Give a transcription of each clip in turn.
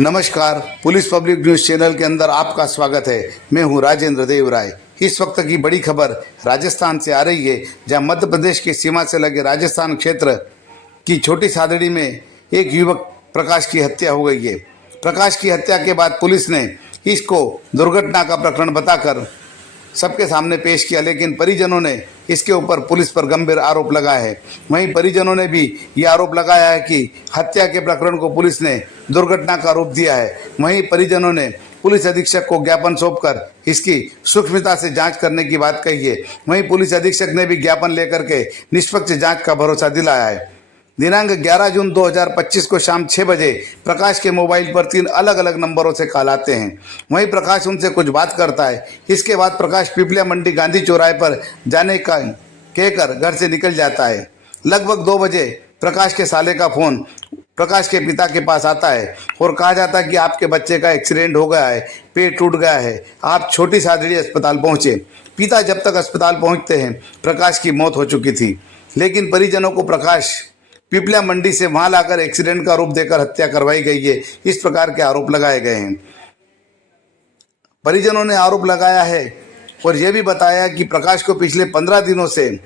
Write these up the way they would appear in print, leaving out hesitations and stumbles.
नमस्कार, police public news channel के अंदर आपका स्वागत है। मैं हूं राजेंद्र देव राय। इस वक्त की बड़ी खबर राजस्थान से आ रही है, जहां मध्य प्रदेश की सीमा से लगे राजस्थान क्षेत्र की छोटी सादड़ी में एक युवक प्रकाश की हत्या हो गई है। प्रकाश की हत्या के बाद पुलिस ने इसको दुर्घटना का प्रकरण बताकर सबके सामने पेश किया, लेकिन परिजनों ने इसके ऊपर पुलिस पर गंभीर आरोप लगाया है। वहीं परिजनों ने भी ये आरोप लगाया है कि हत्या के प्रकरण को पुलिस ने दुर्घटना का रूप दिया है। वहीं परिजनों ने पुलिस अधीक्षक को ज्ञापन सौंपकर इसकी सूक्ष्मता से जांच करने की बात कही है। वहीं पुलिस अधीक्षक ने भी ज्ञापन लेकर के निष्पक्ष जांच का भरोसा दिलाया है। दिनांक 11 जून 2025 को शाम 6 बजे प्रकाश के मोबाइल पर 3 अलग अलग नंबरों से कॉल आते हैं। वहीं प्रकाश उनसे कुछ बात करता है। इसके बाद प्रकाश पिपलिया मंडी गांधी चौराहे पर जाने का कहकर घर से निकल जाता है। लगभग 2 बजे प्रकाश के साले का फ़ोन प्रकाश के पिता के पास आता है और कहा जाता है कि आपके बच्चे का एक्सीडेंट हो गया है, पेट टूट गया है, आप छोटी सादड़ी अस्पताल पहुँचे। पिता जब तक अस्पताल पहुँचते हैं प्रकाश की मौत हो चुकी थी, लेकिन परिजनों को प्रकाश पिपलिया मंडी से वहां लाकर एक्सीडेंट का रूप देकर हत्या करवाई गई है, इस प्रकार के आरोप लगाए गए हैं। परिजनों ने आरोप लगाया है और यह भी बताया कि प्रकाश को पिछले 15 दिनों से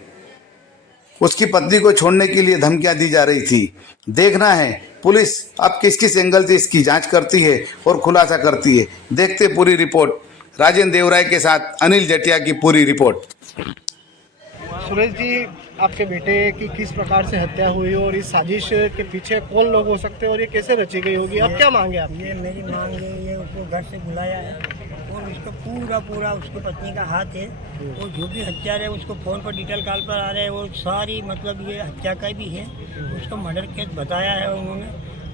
उसकी पत्नी को छोड़ने के लिए धमकियां दी जा रही थी। देखना है पुलिस अब किस किस एंगल से इसकी जांच करती है और खुलासा करती है। देखते पूरी रिपोर्ट। राजेंद्र देवराय के साथ अनिल जटिया की पूरी रिपोर्ट। सुरेश जी, आपके बेटे की किस प्रकार से हत्या हुई और इस साजिश के पीछे कौन लोग हो सकते हैं और ये कैसे रची गई होगी? अब क्या मांगे आप? ये मेरी मांग है, ये उसको घर से बुलाया है और उसको पूरा उसको पत्नी का हाथ है और जो भी हत्या है उसको फ़ोन पर डिटेल कॉल पर आ रहे हैं और सारी मतलब ये हत्या का भी है, उसको मर्डर केस बताया है उन्होंने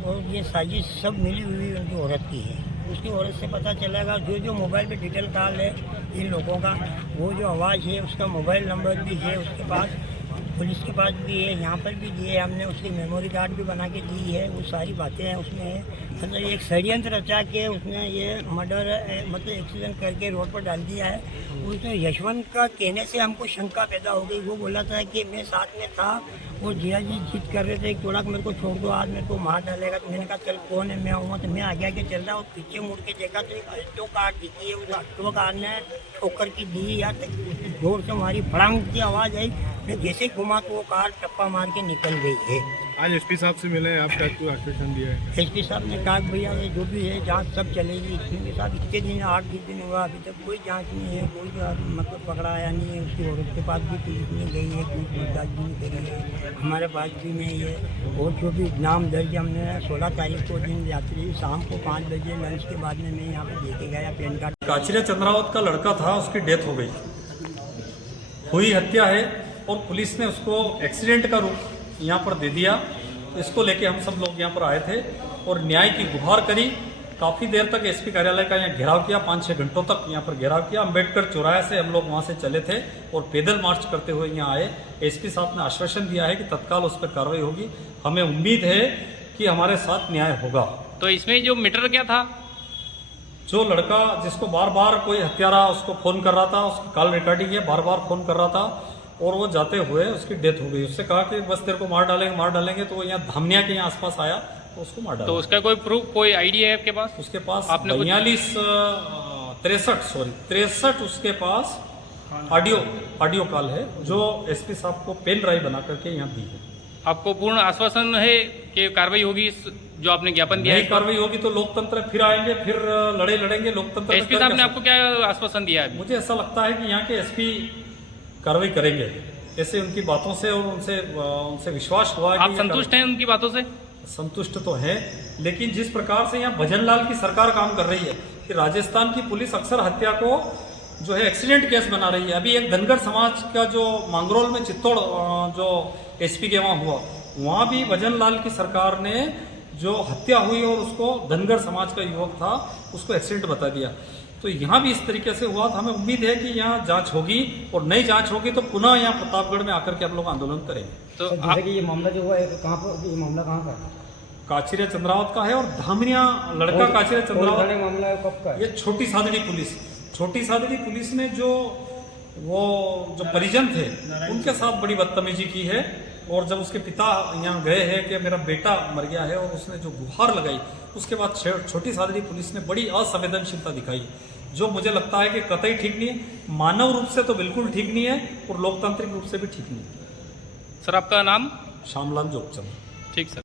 और ये साजिश सब मिली हुई उनकी औरत की है। उसकी औरत से पता चलेगा जो मोबाइल पे डिटेल कॉल है इन लोगों का, वो जो आवाज़ है उसका मोबाइल नंबर भी है उसके पास, पुलिस के पास भी है, यहाँ पर भी दिए हमने, उसकी मेमोरी कार्ड भी बना के दी है, वो सारी बातें हैं उसमें है। मतलब एक षड्यंत्र रचा के उसने ये मर्डर मतलब एक्सीडेंट करके रोड पर डाल दिया है। उसने यशवंत का कहने से हमको शंका पैदा हो गई। वो बोला था कि मैं साथ में था और जिया जी जिद कर रहे थे थोड़ा मेरे को छोड़ दो, आज मेरे को मार डालेगा। तो मैंने कहा चल कौन है, मैं आऊँगा। तो मैं आगे आगे चल रहा और पीछे मुड़ के देखा तो एक अल्टो कार दिखी है। उस अल्टो कार ने ठोकर की दी या जोर से हमारी भड़ांग की आवाज़ आई। मैं जैसे घुमा तो वो कार टप्पा मार के निकल गई है। आज एसपी साहब से मिले हैं, आपका कोई आश्वासन दिया है? एसपी साहब ने कहा भैया ये जो भी है जांच सब चलेगी। इसके साथ इतने दिन 8-10 दिन हुआ, अभी तक कोई जांच नहीं है, कोई मतलब पकड़ाया नहीं है। उसकी औरत के पास भी पुलिस नहीं गई है, कोई पूछताछ भी नहीं करी है, हमारे पास भी नहीं है। और जो भी नाम दर्ज हमने 16 तारीख को दिन रात्रि शाम को 5 बजे लंच के बाद में मैं यहाँ पर देखे गया पैन कार्ड। काचिरे चंद्रावत का लड़का था, उसकी डेथ हो गई, हुई हत्या है और पुलिस ने उसको एक्सीडेंट का रूप यहाँ पर दे दिया। तो इसको लेके हम सब लोग यहाँ पर आए थे और न्याय की गुहार करी। काफ़ी देर तक एसपी कार्यालय का यहाँ घेराव किया, 5-6 घंटों तक यहाँ पर घेराव किया। अम्बेडकर चौराहे से हम लोग वहाँ से चले थे और पैदल मार्च करते हुए यहाँ आए। एसपी साहब ने आश्वासन दिया है कि तत्काल उस पर कार्रवाई होगी। हमें उम्मीद है कि हमारे साथ न्याय होगा। तो इसमें जो मैटर क्या था? जो लड़का जिसको बार बार कोई हत्यारा उसको फ़ोन कर रहा था, उसकी कॉल रिकॉर्डिंग है, बार बार फ़ोन कर रहा था और वो जाते हुए उसकी डेथ हो गई। उससे कहा कि बस तेरे को मार डालेंगे। तो वो यहाँ धामनिया के यहाँ आसपास आया तो उसको मार डाला। तो उसका कोई प्रूफ, कोई आईडी है आपके पास? उसके पास आपने 63 उसके पास ऑडियो कॉल है जो एसपी साहब को पेन ड्राइव बना करके यहाँ दी है। आपको पूर्ण आश्वासन है कि कार्रवाई होगी? जो आपने ज्ञापन दिया है कार्रवाई होगी तो लोकतंत्र फिर आएंगे, फिर लड़ेंगे लोकतंत्र। एसपी साहब ने आपको क्या आश्वासन दिया है? मुझे ऐसा लगता है कि यहाँ के एसपी कार्रवाई करेंगे, ऐसे उनकी बातों से और उनसे विश्वास हुआ है। आप संतुष्ट हैं उनकी बातों से? संतुष्ट तो है, लेकिन जिस प्रकार से यहाँ भजनलाल की सरकार काम कर रही है कि राजस्थान की पुलिस अक्सर हत्या को जो है एक्सीडेंट केस बना रही है। अभी एक धनगर समाज का जो मांगरोल में चित्तौड़ जो एसपी के वहाँ हुआ, वहाँ भी भजनलाल की सरकार ने जो हत्या हुई और उसको धनगर समाज का युवक था उसको एक्सीडेंट बता दिया। तो यहाँ भी इस तरीके से हुआ। तो हमें उम्मीद है कि यहाँ जांच होगी और नई जांच होगी तो पुनः यहाँ प्रतापगढ़ में आकर के हम लोग आंदोलन करेंगे। तो जैसे कि ये मामला जो हुआ है कहाँ पर, ये मामला कहाँ का है? काचिरे चंद्रावत का है और धामनिया लड़का काचिरे चंद्रावत मामला कब का है? ये छोटी सादड़ी पुलिस ने जो परिजन थे उनके साथ बड़ी बदतमीजी की है और जब उसके पिता यहाँ गए हैं कि मेरा बेटा मर गया है और उसने जो गुहार लगाई उसके बाद छोटी सादड़ी पुलिस ने बड़ी असंवेदनशीलता दिखाई, जो मुझे लगता है कि कतई ठीक नहीं है, मानव रूप से तो बिल्कुल ठीक नहीं है और लोकतांत्रिक रूप से भी ठीक नहीं है। सर आपका नाम? श्यामलाल जोगचंद। ठीक सर।